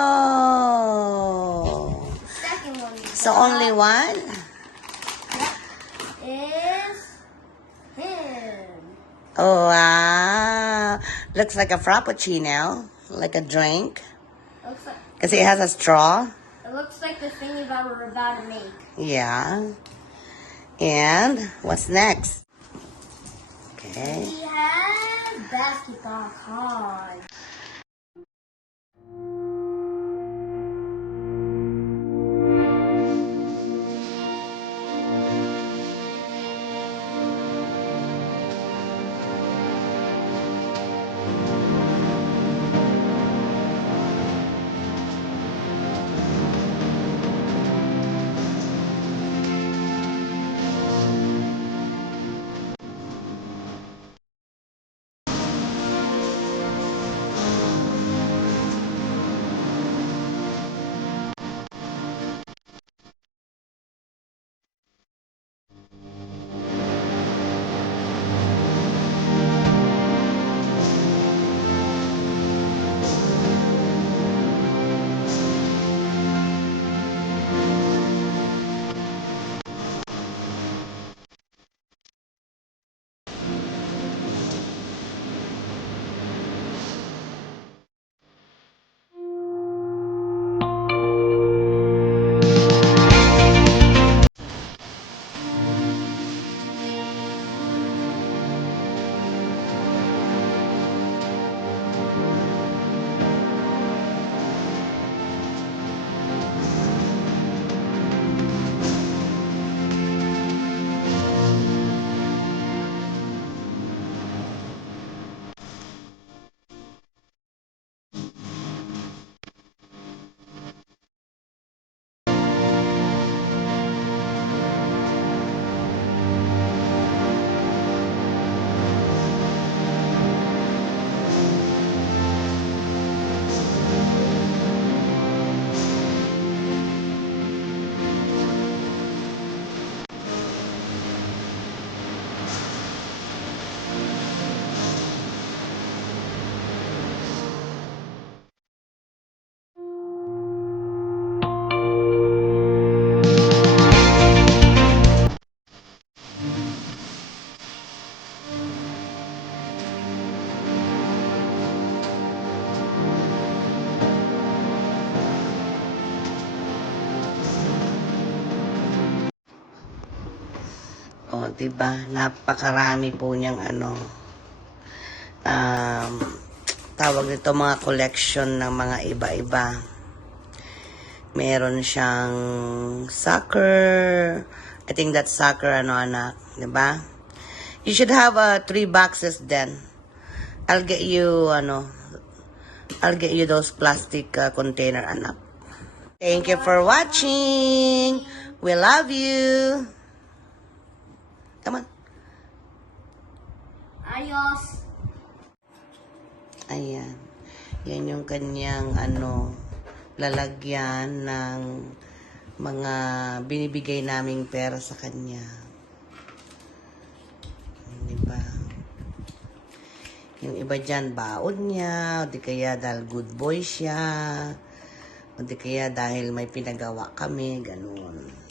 Oh. Second one. So only one? Is him. Oh, wow. Looks like a frappuccino. Like a drink. Looks like Because it has a straw. it looks like the thing that we're about to make. Yeah. And what's next? Okay. We have basketball cards. Oh, diba? Napakarami po niyang um, tawag nito mga collection ng mga iba-iba. Meron siyang soccer. I think that's soccer, anak. Diba? You should have 3 boxes then. I'll get you, I'll get you those plastic container, anak. Thank you for watching. We love you. Come on. Adios. Ayan. Yan yung kanyang lalagyan ng mga binibigay naming pera sa kanya. Diba? Yung iba dyan, baon niya, o di kaya dahil good boy siya, o di kaya dahil may pinagawa kami, ganun.